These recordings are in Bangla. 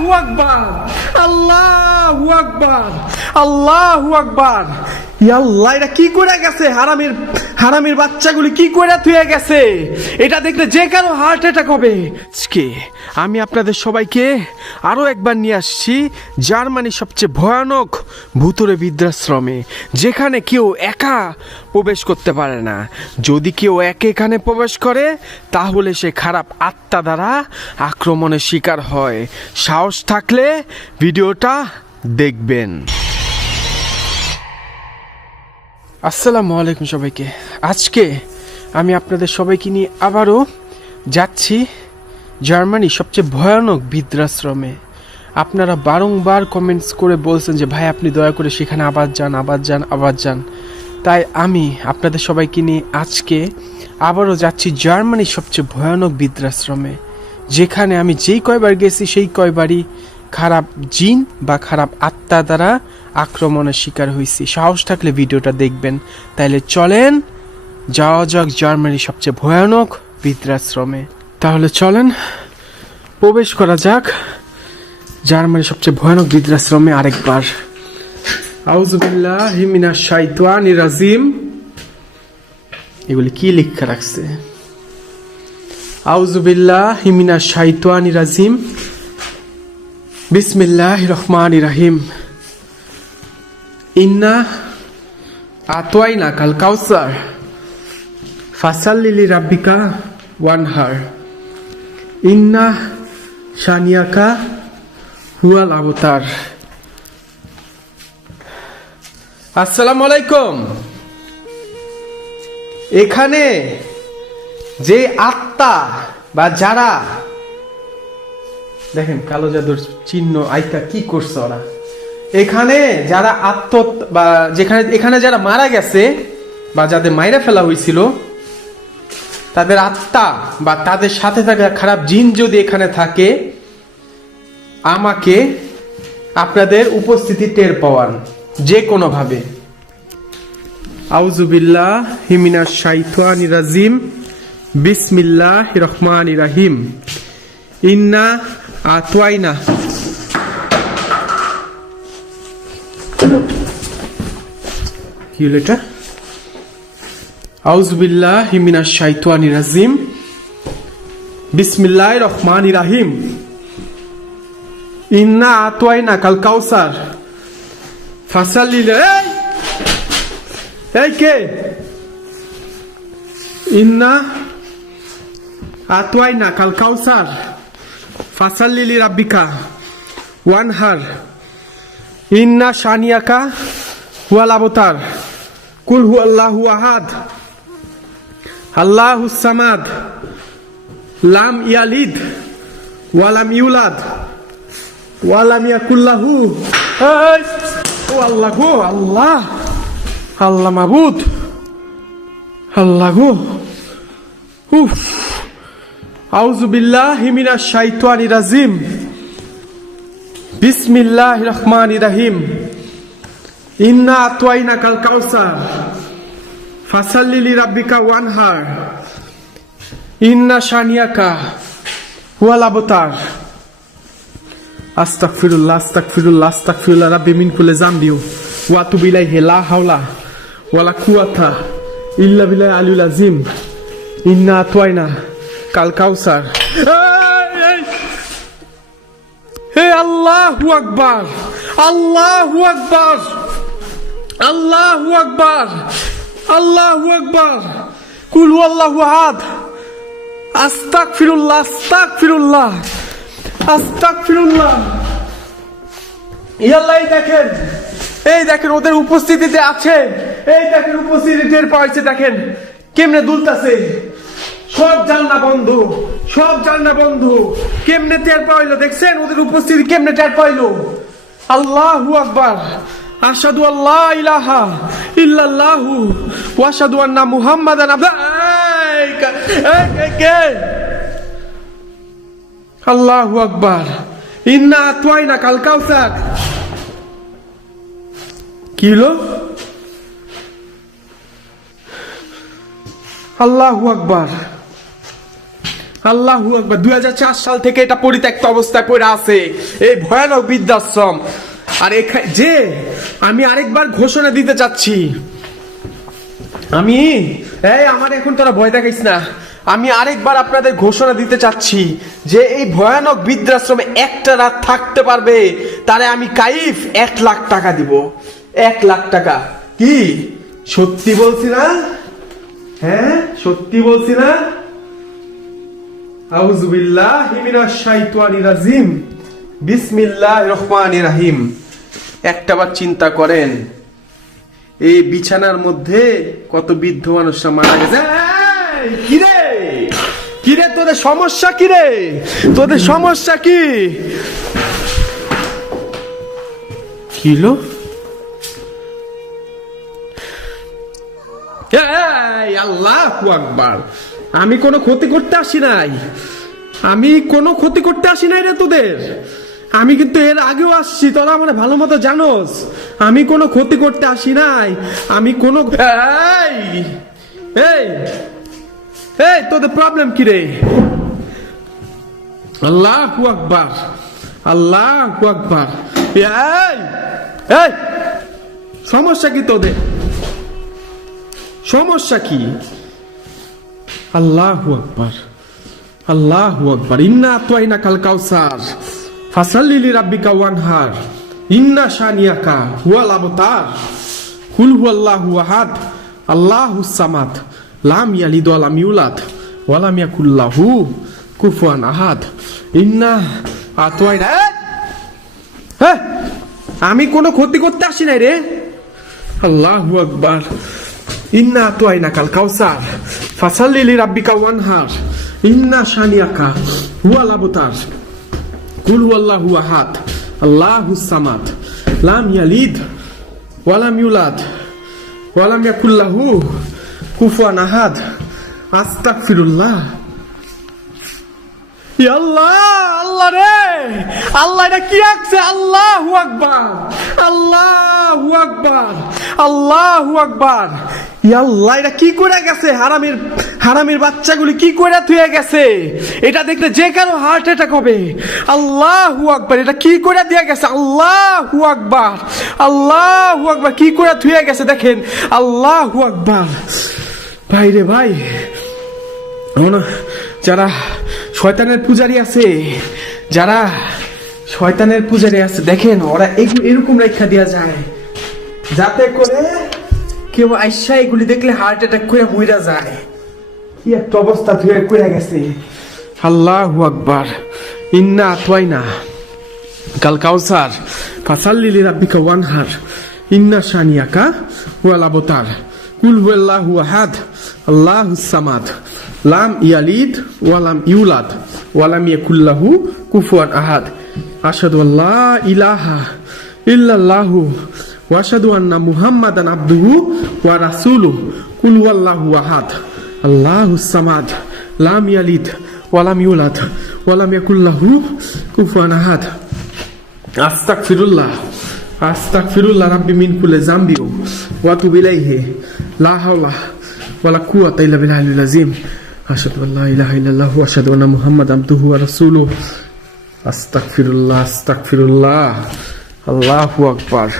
আল্লাহু আকবার, আল্লাহু আকবার, আল্লাহু আকবার। আল্লাহ, এটা কি করে গেছে? হারামির বাচ্চাগুলি কি করে থুয়ে গেছে? এটা দেখলে যে কারো হার্ট অ্যাটাক হবে। আজকে আমি আপনাদের সবাইকে আরো একবার নিয়ে আসছি জার্মানির সবচেয়ে ভয়ানক ভুতুড়ে বৃদ্ধাশ্রমে, যেখানে কেউ একা প্রবেশ করতে পারে না। যদি কেউ এখানে প্রবেশ করে তাহলে সে খারাপ আত্মা দ্বারা আক্রমণের শিকার হয়। সাহস থাকলে ভিডিওটা দেখবেন। আসসালামু আলাইকুম সবাইকে। আজকে আমি আপনাদের সবাইকে নিয়ে আবারও যাচ্ছি জার্মানির সবচেয়ে ভয়ানক বৃদ্ধাশ্রমে। আপনারা বারংবার কমেন্টস করে বলছেন যে ভাই আপনি দয়া করে সেখানে আবার যান। তাই আমি আপনাদের সবাইকে নিয়ে আজকে আবারও যাচ্ছি জার্মানির সবচেয়ে ভয়ানক বৃদ্ধাশ্রমে, যেখানে আমি যেই কয়বার গেছি সেই কয়বারই খারাপ জিন বা খারাপ আত্মা দ্বারা আক্রমণের শিকার হয়েছি। সাহস থাকলে ভিডিওটা দেখবেন। তাইলে চলেন যাওয়া যাক জার্মানির সবচেয়ে ভয়ানক বৃদ্ধাশ্রমে। তাহলে চলেন প্রবেশ করা যাক জার্মানির সবচেয়ে ভয়ানক বৃদ্ধাশ্রমে আরেকবার। আউযুবিল্লাহি মিনাশ শাইতানির রাজিম। এগুলি কি লেখা রাখছে? আউযুবিল্লাহি মিনাশ শাইতানির রাজিম, বিসমিল্লাহির রহমানির রহিম। ইন্না আতওয়াইনা কাল কাউসার ফাসাল্লি লিরাব্বিকা ওয়ানহার ইন্না শানিয়াকা হুয়াল আবতার। আসসালামু আলাইকুম। এখানে যে আত্মা বা যারা দেখেন কালো জাদুর চিহ্ন আইকা কি করছে ওরা, এখানে যারা বা এখানে যারা মারা গেছে বা যাদের মাইরা ফেলা হয়েছিল তাদের আত্মা বা তাদের সাথে থাকা খারাপ জিন যদি এখানে থাকে, আমাকে আপনাদের উপস্থিতি টের পাওয়ান যে কোনো ভাবে। আউযুবিল্লাহি মিনাশ শাইতানির রাজিম, বিসমিল্লাহির রহমানির রহিম। ইন্না আতওয়াইনা কি হলো এটা? আউযুবিল্লাহি মিনাশ শাইতানির রাজিম, বিসমিল্লাহির রহমানির রহিম। ইন্না আতওয়াইনা কাল কাউসার ফাসাল্লি এই কে? ইন্না আতওয়াইনা কাল কাউসার ফাসাল্লি লিরাব্বিকা ওয়ানহার ইন্না শানিয়াকা হুয়াল আবতার কুল হুয়াল্লাহু আহাদ আল্লাহুস সামাদ লাম ইয়ালিদ ওয়ালাম ইউলাদ ওয়ালাম ইয়াকুল লাহু। ও আল্লাহ গো, আল্লাহ আল্লাহ মাবুদ, আল্লাহ গো। উফ। আউযুবিল্লাহি মিনাশ শাইতানির রাজিম, বিসমিল্লাহির রহমানির রহিম। ইন্না আতওয়াইনা কাল কাউসার ফাসাল্লি লিরাব্বিকা ওয়ানহার ইন্না শানিয়াকা হুয়াল আবতার। আস্তাগফিরুল্লাহ আস্তাগফিরুল্লাহ আস্তাগফিরুল্লাহ রাব্বি মিন কুল্লি যামবি ওয়া আতুবু ইলাইহি লা হাওলা ওয়ালা কুওয়াতা ইল্লা বিল্লাহিল আলিয়্যিল আযীম। ইন্না আতওয়াইনা কাল কাউসার। হে আল্লাহু আকবার, আল্লাহু আকবার, আল্লাহু আকবার, আল্লাহু আকবার। কুল হুয়াল্লাহু আহাদ। আস্তাগফিরুল্লাহ আস্তাগফিরুল্লাহ আস্তাগফিরুল্লাহ। আল্লাহ, এই দেখেন ওদের উপস্থিতিতে আছে। এই দেখেন উপস্থিতি টের পাইছে, দেখেন কেমনে দুলতাছে। সব জানলা বন্ধ, সব জানলা বন্ধ। কেমনে টের পাইলো? দেখছেন ওদের উপস্থিতি কেমনে টের পাইলো? আল্লাহু আকবার। আশহাদু আল্লা ইলাহা ইল্লাল্লাহু ওয়া আশহাদু আন্না মুহাম্মাদান আল্লাহু আকবার। ইন্না আতওয়াইনা কাল কাউসার। কি হলো? আল্লাহু আকবার। আল্লাহু আকবার। 2004 সাল থেকে এটা পরিত্যক্ত অবস্থায় পড়ে আছে, এই ভয়ানক বৃদ্ধাশ্রম। আর যে আমি আরেকবার ঘোষণা দিতে চাচ্ছি, আমার এখন তোরা ভয় দেখাইস না, আমি আরেকবার আপনাদের ঘোষণা দিতে চাচ্ছি যে এই ভয়ানক বৃদ্ধাশ্রমে একটা রাত থাকতে পারবে তারে আমি কাইফ 1 লাখ টাকা দিব। 1 লাখ টাকা। কি সত্যি বলছি না? হ্যাঁ সত্যি বলছি না? আউযু বিল্লাহি মিনাশ শাইতানির রাজিম, বিসমিল্লাহির রহমানির রহিম। একটাবার চিন্তা করেন, এই বিছানার মধ্যে কত বৃদ্ধ মানুষরা মারা গেছে। কিরে কিরে তোদের সমস্যা কি রে? তোদের সমস্যা কি? কিলো আল্লাহু আকবার। আমি কোনো ক্ষতি করতে আসি নাই, আমি কোনো ক্ষতি করতে আসি নাই রে তোদের। আমি কিন্তু এর আগেও আসছি, তোরা মানে ভালো মতো জানোস। আমি কোনো ক্ষতি করতে আসি নাই, আমি কোনো এই তোদের প্রবলেম কি রে? আল্লাহু আকবার, আল্লাহু আকবার। এই সমস্যা কি তোদের? সমস্যা কি? আল্লাহু আকবার, আল্লাহু আকবার। ইন্না আতওয়াইনা কাল কাউসার ফাসাল্লি লিরাব্বিকা ওয়ানহার ইন্না শানিয়াকা হুয়াল আবতার কুল হুয়াল্লাহু আহাদ আল্লাহুস সামাদ লাম ইয়ালিদ ওয়া লাম ইউলাদ ওয়া লাম ইয়াকুল লাহু কুফুয়ান আহাদ। ইন্না আতওয়াইনা। আমি কোনো ক্ষতি করতে আসি নাই রে। আল্লাহু আকবার। ইন্না আতওয়াইনা কাল কাউসার ফাসাল্লি লিরাব্বিকা ওয়ানহার ইন্না শানিয়াকা হুয়াল আবতার কুল হুয়াল্লাহু আহাদ আল্লাহুস সামাদ লাম ইয়ালিদ ওয়া লাম ইউলাদ ওয়া লাম ইয়াকুল লাহু কুফুয়ান আহাদ। আস্তাগফিরুল্লাহ। ইয়া আল্লাহ, আল্লাহ রে, আল্লাহ এটা কি আছে? আল্লাহু আকবার, আল্লাহু আকবার, আল্লাহু আকবার। ইয়া আল্লাহ এটা কি করে গেছে? হারামের বাচ্চাগুলি কি করে থুয়ে গেছে? এটা দেখলে যে কারো হার্ট অ্যাটাক হবে। আল্লাহু আকবার। এটা কি করে দিয়ে গেছে? আল্লাহু আকবার, আল্লাহু আকবার। কি করে থুয়ে গেছে দেখেন। আল্লাহু আকবার। ভাই রে ভাই, যারা শয়তানের পূজারী আছে, যারা শয়তানের পূজারী আছে, দেখেন ওরা এরকম রেখা দেওয়া যায় যাতে করে কেউ আইসা এগুলি দেখলে হার্ট অ্যাটাক করে মইরা যায়। কি একটা অবস্থা ধুয়ে করে গেছে। আল্লাহু আকবার। ইন্না আতওয়াইনা কাল কাউসার ফাসাল্লি লিরাব্বিকা ওয়ানহার ইন্না শানিয়াকা হুয়াল আবতার কুল হুয়াল্লাহু আহাদ আল্লাহুস সামাদ লাম ইয়ালিদ ওয়া লাম ইউলাদ ওয়া লাম ইয়াকুল লাহু কুফুয়ান আহাদ। আশহাদু আল্লা ইলাহা ইল্লাল্লাহু ওয়া আশহাদু আন্না মুহাম্মাদান আবদুহু ওয়া রাসূলুহু কুল হুয়াল্লাহু আহাদ আল্লাহুস সামাদ লাম ইয়ালিদ ওয়া লাম ইউলাদ ওয়া লাম ইয়াকুল লাহু কুফুয়ান আহাদ। আস্তাগফিরুল্লাহ, আস্তাগফিরুল্লাহ রাব্বি মিন কুল্লি যামবি ওয়া আতুবু ইলাইহি লা হাওলা ওয়া লা কুওয়াতা ইল্লা বিল্লাহিল আযীম। আশহাদু আল্লা ইলাহা ইল্লাল্লাহু ওয়া আশহাদু আন্না মুহাম্মাদান আবদুহু ওয়া রাসূলুহু। আস্তাগফিরুল্লাহ, আস্তাগফিরুল্লাহ। আল্লাহু আকবার,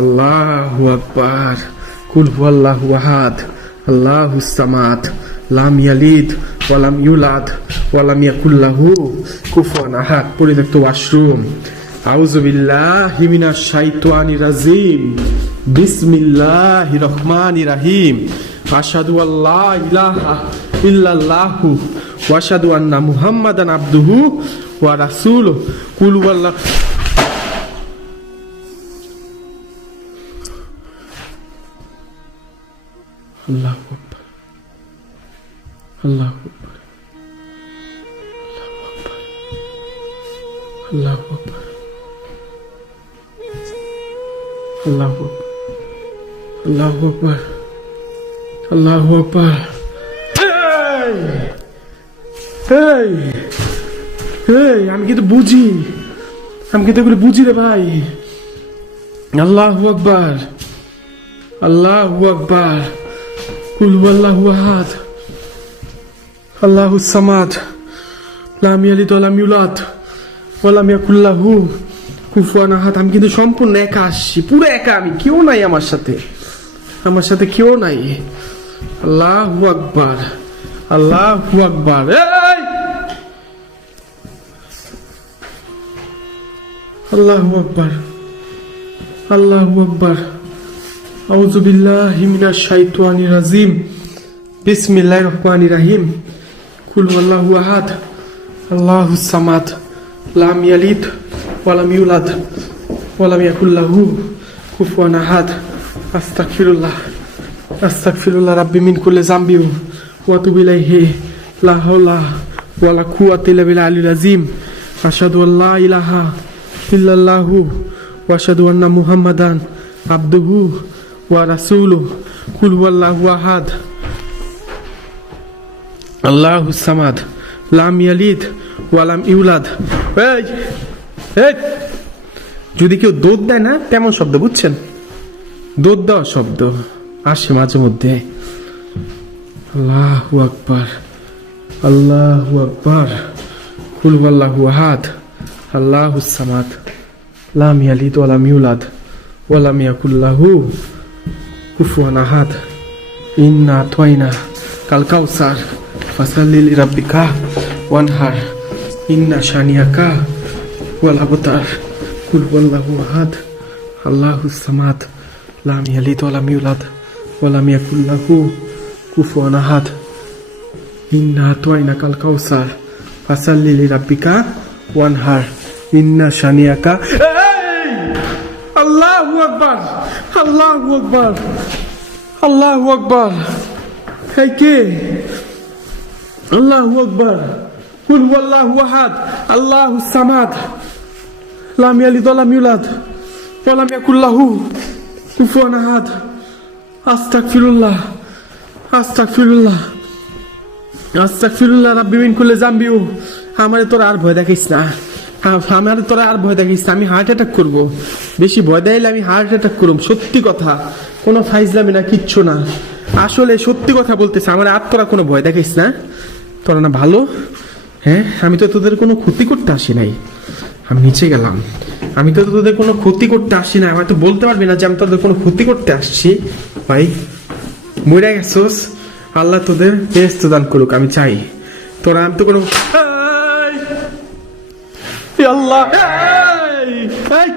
আল্লাহু আকবার। কুল হুয়াল্লাহু আহাদ আল্লাহুস সামাদ লাম ইয়ালিদ ওয়া লাম ইউলাদ ওয়া লাম ইয়াকুল লাহু কুফুয়ান আহাদ। পরিত্যক্ত ওয়াশরুম। আউযু বিল্লাহি মিনাশ শাইতানির রাজিম, বিসমিল্লাহির রহমানির রহিম। আশহাদু আল্লা ইলাহা ইল্লাল্লাহু ওয়া আশহাদু আন্না মুহাম্মাদান আবদুহু ওয়া রাসূলুহু। কুল হুয়াল্লাহু। আল্লাহু আকবার, আল্লাহু আকবার, আল্লাহু আকবার, আল্লাহু আকবার, আল্লাহু আকবার, আল্লাহু আকবার। আমি কিন্তু বুঝি, আমি কিন্তু এগুলো বুঝি রে ভাই। আল্লাহু আকবার, আল্লাহু আকবার। কুল হুয়াল্লাহু আহাদ আল্লাহুস সামাদ লাম ইয়ালিদ ওয়া লাম ইউলাদ ওয়া লাম ইয়াকুল লাহু কুফুয়ান আহাদ। আমি কিন্তু সম্পূর্ণ একা আসছি, পুরো একা, আমি কেউ নাই আমার সাথে কেউ নাই। আল্লাহু আকবার, আল্লাহু আকবার। আল্লাহু আকবার, আল্লাহু আকবার। আউযু বিল্লাহি মিনাশ শাইতানির রাজিম। বিসমিল্লাহির রহমানির রহিম। কুল হুয়াল্লাহু আহাদ, আল্লাহুস সামাদ, লাম ইয়ালিদ ওয়া লাম ইউলাদ ওয়া লাম ইয়াকুল লাহু কুফুয়ান আহাদ। আস্তাগফিরুল্লাহ, আস্তাগফিরুল্লাহ রাব্বি মিন কুল্লি যামবি ওয়া আতুবু ইলাইহি। লা হাওলা ওয়া লা কুওয়াতা ইল্লা বিল আলিল আযীম। আশহাদু আল্লা ইলাহা ইল্লাল্লাহু ওয়া আশহাদু আন্না মুহাম্মাদান আবদুহু ওয়া রাসূলুহু। কুল হুয়াল্লাহু আহাদ, আল্লাহুস সামাদ, লাম ইয়ালিদ ওয়া লাম ইউলাদ। যদি কেউ দোদ দেয় না, তেমন শব্দ বুঝছেন, দোদ দেওয়া শব্দ আসে মাঝে মধ্যে। আল্লাহু আকবার, আল্লাহু আকবার। কুল হুয়াল্লাহু আহাদ, আল্লাহুস সামাদ, লাম ইয়ালিদ ওয়া লাম ইউলাদ ওয়া লাম ইয়াকুল লাহু কুফুয়ান আহাদ। ইন্না আতাইনা কাল কাউসার ফাসাল্লি লিরাব্বিকা ওয়ানহার। ইন্না শানিয়াকা ওয়াল আবতার। কুল হুয়াল্লাহু আহাদ, আল্লাহুস সামাদ, লাম ইয়ালিদ ওয়া লাম ইউলাদ ওয়া লাম ইয়াকুল লাহু কুফুয়ান আহাদ। ইন্না আতাইনা কাল কাউসার ফাসাল্লি লিরাব্বিকা ওয়ানহার। ইন্না শানিয়াকা। আল্লাহু আকবার, আল্লাহু আকবার, আল্লাহু আকবার। এই কে? আল্লাহু আকবার। কুল হুয়াল্লাহু আহাদ, আল্লাহুস সামাদ, লাম ইয়ালিদ ওয়া লাম ইউলাদ ওয়া লাম ইয়াকুল লাহু কুফুয়ান আহাদ। আস্তাগফিরুল্লাহ, আস্তাগফিরুল্লাহ, আস্তাগফিরুল্লাহ রাব্বি মিন কুল্লি যামবি। আমারে তোরা আর ভয় দেখাইস না, আমারে তোরা আর ভয় দেখাইস না। আমি হার্ট অ্যাটাক করবো, বেশি ভয় দেখাইলে আমি হার্ট অ্যাটাক করব। সত্যি কথা, কোনো ফাইজলামি না, কিচ্ছু না, আসলে সত্যি কথা বলতেছে। আমার আর তোরা কোনো ভয় দেখাইস না, তোরা না ভালো। হ্যাঁ, আমি তো তোদের কোনো ক্ষতি করতে আসি নাই। আমি নিচে গেলাম, আমি তো তোদের কোনো ক্ষতি করতে আসি না। আমার তো বলতে পারবি না যে আমি তোদের কোনো ক্ষতি করতে আসছি। ভাই মরে গেছোস, আল্লাহ তোদের বেহেশত দান করুক, আমি চাই। তোরা আমি তো কোনো আল্লাহ।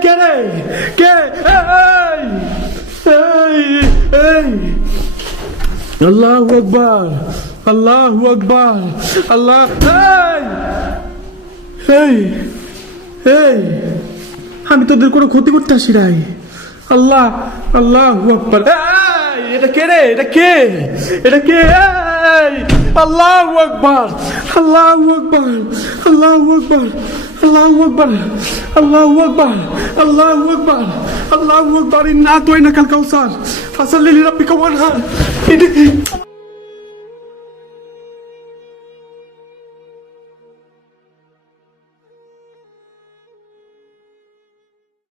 কে রে? কে? আল্লাহু আকবার, আল্লাহু আকবার, আল্লাহ। আমি তোদের কোনো ক্ষতি করতে আসি নাই। আল্লাহ, আল্লাহু আকবার। এটা কে রে? এটা কে? এটা কে? আল্লাহু আকবার, আল্লাহু আকবার, আল্লাহু আকবার, আল্লাহু আকবার, আল্লাহু আকবার, আল্লাহু আকবার, আল্লাহু আকবার। ইন্না আতাইনাকাল কাউসার ফাসাল্লি লিরাব্বিকা ওয়ানহার।